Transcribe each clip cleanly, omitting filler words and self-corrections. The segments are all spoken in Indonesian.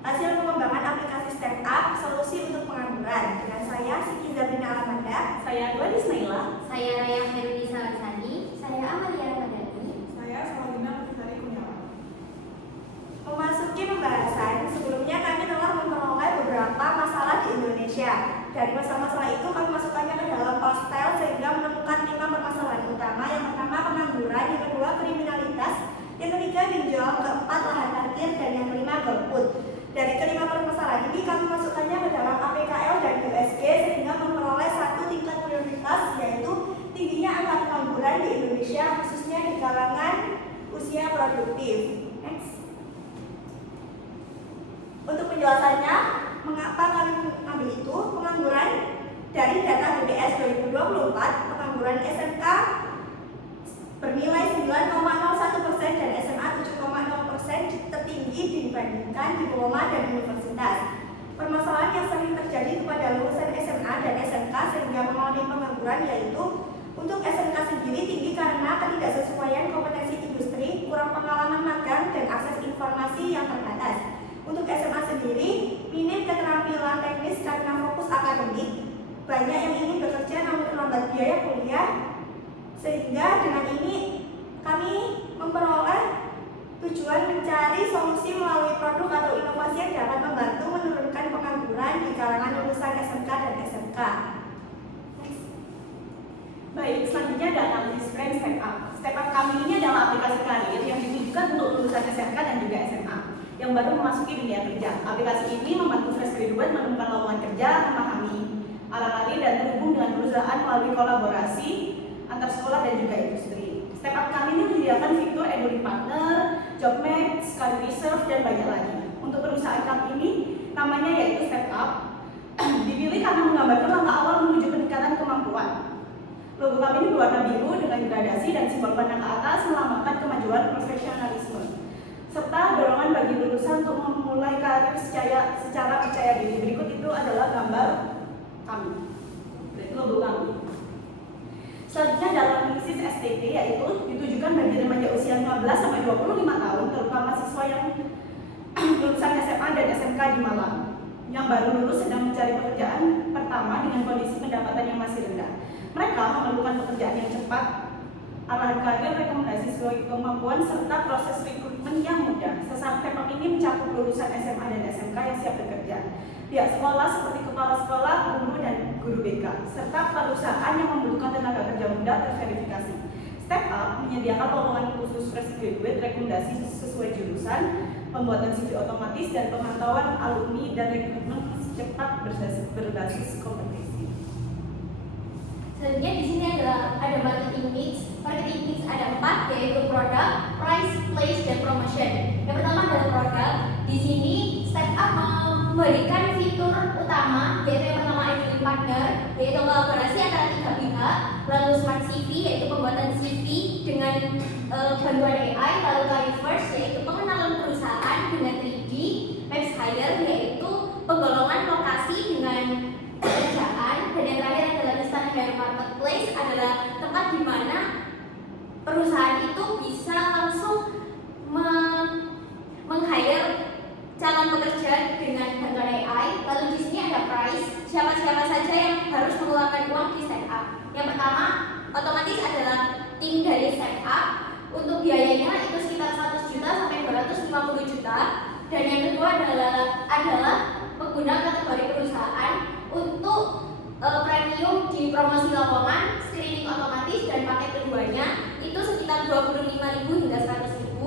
hasil pengembangan aplikasi startup solusi untuk pengangguran. Dengan saya Siti Zabrina Alamanda, saya Gladys Naila, saya Raya Herudi Salansani, saya Amalia Ramadhani, saya Salina Putri Kurniawan. Memasuki pembahasan, sebelumnya kami telah memperoleh beberapa masalah di Indonesia. Dari masalah-masalah itu kami masukkannya ke dalam postel sehingga menemukan 5 permasalahan utama. Yang pertama pengangguran, yang kedua kriminalitas, yang ketiga pinjol, keempat lahan parkir, dan yang kelima golput. Dari kelima permasalahan ini kami masukkannya ke dalam APKL dan USG sehingga memperoleh satu tingkat prioritas, yaitu tingginya angka pengangguran di Indonesia khususnya di kalangan usia produktif. Next. Untuk penjelasannya, mengapa kami mengambil itu? Pengangguran dari data BPS 2024, pengangguran SMK bernilai 9,01% dan SMA 7,0% tertinggi dibandingkan diploma dan universitas. Permasalahan yang sering terjadi kepada lulusan SMA dan SMK sehingga mengalami pengangguran yaitu untuk SMK sendiri tinggi karena ketidaksesuaian kompetensi industri, kurang pengalaman magang, dan akses informasi yang terbatas. Untuk SMA sendiri, minim keterampilan teknis karena fokus akademik, banyak yang ingin bekerja namun terlambat biaya kuliah, sehingga dengan ini kami memperoleh tujuan mencari solusi melalui produk atau inovasi yang dapat membantu menurunkan pengangguran di kalangan lulusan SMK dan SMK. Baik, selanjutnya ada analisis brand Step Up. Step Up kami ini adalah aplikasi karir yang ditujukan untuk lulusan SMK dan juga SMA yang baru memasuki dunia kerja. Aplikasi ini membantu fresh graduate menemukan lowongan kerja, memahami arah karir dan terhubung dengan perusahaan melalui kolaborasi antar sekolah dan juga industri. Step Up kami ini menyediakan fitur Eduri Partner, Job Match, Career Reserve, dan banyak lagi. Untuk perusahaan kami ini namanya yaitu Step Up. Dipilih karena menggambarkan langkah awal menuju peningkatan kemampuan. Logo kami ini berwarna biru dengan gradasi dan simbol panah ke atas melambangkan kemajuan profesionalisme serta dorongan bagi lulusan untuk memulai karir secara percaya diri. Berikut itu adalah gambar kami, logo kami. Selanjutnya dalam analisis STT yaitu ditujukan bagi remaja usia 15 sampai 25 tahun terutama siswa yang lulusan SMA dan SMK di Malang yang baru lulus sedang mencari pekerjaan pertama dengan kondisi pendapatan yang masih rendah. Mereka memerlukan pekerjaan yang cepat, arahan karir, rekomendasi sesuai kemampuan, serta proses rekrutmen yang mudah. Sasaran Step Up ini mencakup lulusan SMA dan SMK yang siap bekerja, pihak sekolah seperti kepala sekolah, guru, dan guru BK, serta perusahaan yang membutuhkan tenaga kerja muda terverifikasi. Step Up menyediakan lowongan khusus fresh graduate, rekomendasi sesuai jurusan, pembuatan CV otomatis, dan pemantauan alumni dan rekrutmen cepat berbasis kompetisi. Selanjutnya di sini ada marketing mix. Marketing mix ada 4 yaitu produk, price, place, dan promotion. Yang pertama adalah produk. Di sini Step Up memberikan fitur utama yaitu yang pertama Eduri Partner, yaitu kolaborasi antara 3 pihak, lalu Smart CV yaitu pembuatan CV dengan bantuan AI, lalu Career First yaitu pengenalan perusahaan dengan 3D, Maps Hire yaitu penggolongan lokasi dengan pekerjaan, dan yang terakhir adalah Instant Hire Marketplace adalah tempat di mana perusahaan itu bisa langsung meng-hire calon pekerja dengan bantuan AI. Lalu di sini ada price, siapa-siapa saja yang harus mengeluarkan uang di Step Up. Yang pertama, otomatis adalah tim dari Step Up. Untuk biayanya itu sekitar 100 juta sampai 250 juta. Dan yang kedua adalah pengguna kategori perusahaan untuk premium di promosi lowongan, screening otomatis, dan paket keduanya itu sekitar 25.000 hingga 100.000.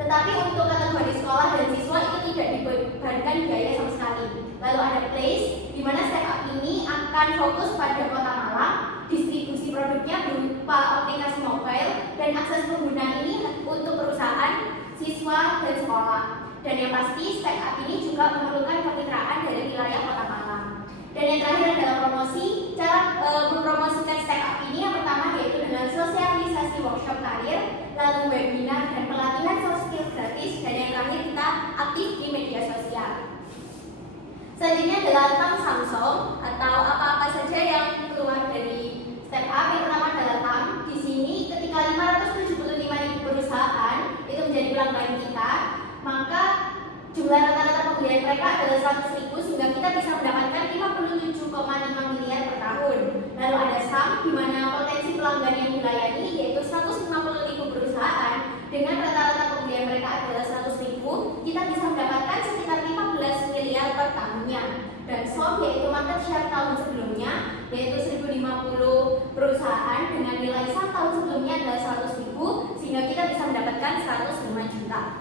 Tetapi untuk kategori sekolah dan siswa itu tidak dibebankan biaya sama sekali. Lalu ada place, di mana Step Up ini akan fokus pada Kota Malang. Distribusi produknya berupa aplikasi mobile dan akses pengguna ini untuk perusahaan, siswa, dan sekolah. Dan yang pasti Step Up ini juga memerlukan kemitraan dari wilayah Kota Malang. Dan yang terakhir adalah promosi. Cara mempromosikan Step Up ini yang pertama yaitu dengan sosialisasi workshop karir, lalu webinar dan pelatihan soft skill gratis, dan yang terakhir kita aktif di media sosial. Selanjutnya adalah tentang Samsung atau apa-apa saja yang keluar dari Step Up. Yang pertama adalah TAM. Di sini ketika 575.000 perusahaan itu menjadi pelanggan kita, maka jumlah rata-rata pembelian mereka adalah 100.000 sehingga kita bisa mendapatkan 57,5 miliar per tahun. Lalu ada saham di mana potensi pelanggan yang dilayani yaitu 150.000 perusahaan dengan rata-rata pembelian mereka adalah 100.000, kita bisa mendapatkan sekitar 15 miliar per tahunnya. Dan SOM yaitu market share tahun sebelumnya yaitu 1.050 perusahaan dengan nilai saham tahun sebelumnya adalah 100.000 sehingga kita bisa mendapatkan 105 juta.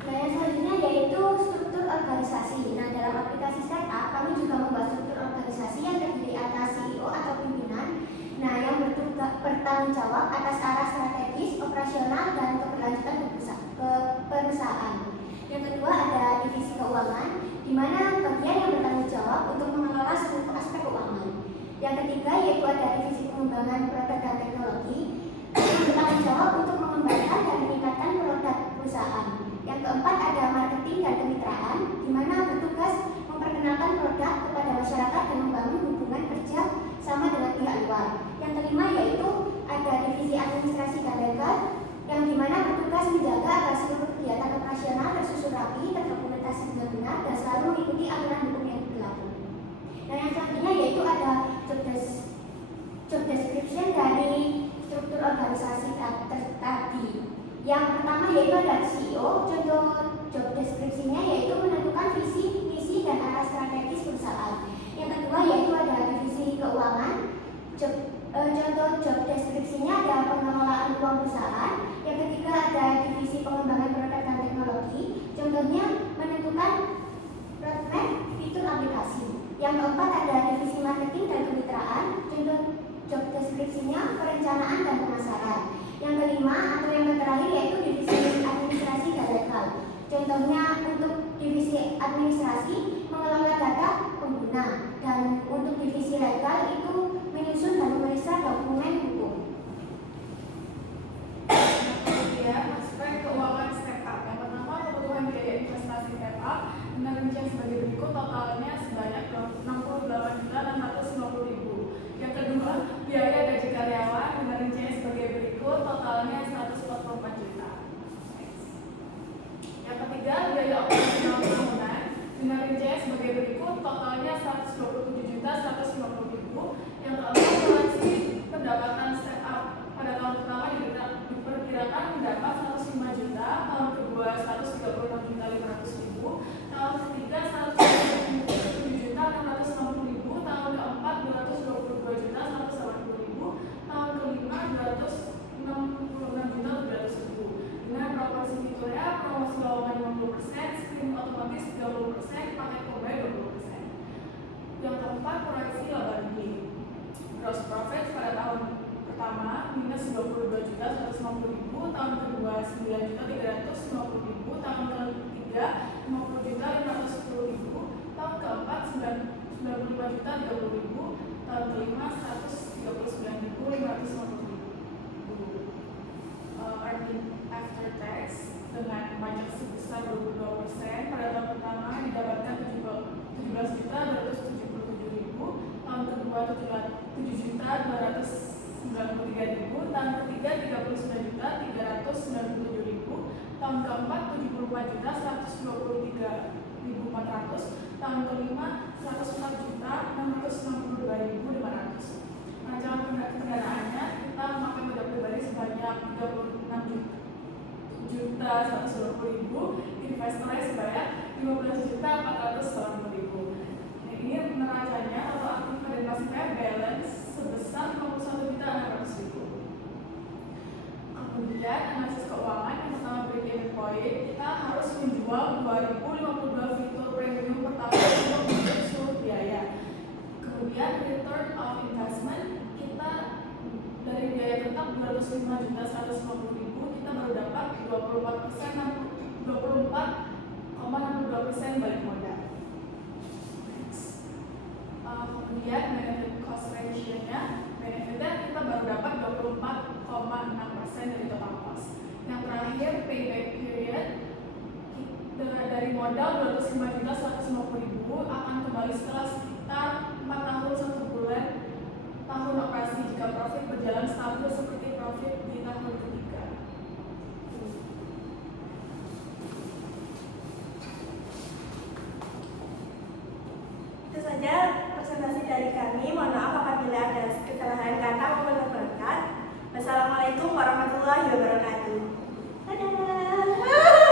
Nah, yang selanjutnya yaitu struktur organisasi. Nah, dalam aplikasi startup kami juga membahas struktur organisasi yang terdiri atas CEO atau pimpinan, nah yang bertanggung jawab atas arah strategis, operasional, dan keberlanjutan perusahaan. Yang kedua ada divisi keuangan, di mana bagian yang bertanggung jawab untuk mengelola seluruh aspek keuangan. Yang ketiga yaitu ada divisi pengembangan produk dan teknologi, yang bertanggung jawab untuk mengembangkan dan meningkatkan produk perusahaan. Yang keempat ada marketing dan kemitraan, di mana bertugas memperkenalkan produk kepada masyarakat dan membangun hubungan kerja sama dengan pihak luar. Yang kelima yaitu ada divisi administrasi dan legal, yang dimana bertugas menjaga agar seluruh kegiatan operasional tersusun rapi, terdokumentasi dengan benar, dan selalu mengikuti aturan hukum yang berlaku. Dan yang selanjutnya yaitu ada job description dari struktur organisasi tadi. Yang pertama yaitu ada CEO, contoh job deskripsinya yaitu menentukan visi, misi, dan arah strategis perusahaan. Yang kedua yaitu ada divisi keuangan, contoh job deskripsinya ada pengelolaan uang perusahaan. Yang ketiga ada divisi pengembangan produk dan teknologi, contohnya menentukan roadmap fitur aplikasi. Yang keempat ada divisi marketing dan kemitraan, contoh job deskripsinya perencanaan dan pemasaran. Yang kelima atau yang terakhir yaitu divisi administrasi dan legal, contohnya untuk divisi administrasi mengelola data pengguna, dan untuk divisi legal itu menyusun dan memeriksa dokumen hukum. Kemudian aspek keuangan startup. Yang pertama kebutuhan biaya investasi startup dengan rincian sebagai berikut, totalnya sebanyak 68.650.000. Yang kedua biaya gaji karyawan dengan rincian sebagai berikut, totalnya 144 juta. Yang ketiga biaya operasional bangunan dengan rincian sebagai berikut, totalnya 127.150.000. Yang keempat koleksi pendapatan startup pada tahun pertama diperkirakan mendapat 105 juta, tahun kedua 136.500.000, tahun ketiga 137.660.000, tahun keempat 222.180.000, tahun kelima 266.700.000. Dengan proporsi fiturnya promosi lowongan 50%, screening otomatis 30%, paket combo 20%. Yang keempat proyeksi laba rugi. Gross profit pada tahun pertama minus 22.150.000, tahun kedua 9.350.000, tahun ketiga 50.510.000, tahun keempat 95.030.000, tahun kelima 139.550.000. Earning after tax dengan pajak sebesar 22%, pada tahun pertama didapatkan 17.277.000, tahun kedua 7.293.000, tahun ketiga 39.397.000, tahun keempat 74.123.400, tahun kelima 104.662.500. Rancangan pendanaannya kita memakai modal pribadi sebanyak 36.120.000, investornya sebanyak 15.480.000. Nah, ini neracanya atau aktif dan pasifnya balance sebesar 51.600.000. Kemudian analisis keuangan yang pertama break-even point, kita harus menjual 2.052 fitur premium per tahun untuk menutup seluruh biaya. Kemudian return of investment, kita dari biaya tetap 205.150.000, kita baru dapat 24,62% balik modal. Kemudian benefit cost ratio-nya, benefitnya kita baru dapat 24,6% dari total cost. Yang terakhir payback period, dari modal 205.150.000 akan kembali setelah sekitar 4 tahun 1 bulan tahun operasi jika profit berjalan stabil seperti profit di tahun ketiga. saja presentasi dari kami. Mohon maaf apabila ada kesalahan kata maupun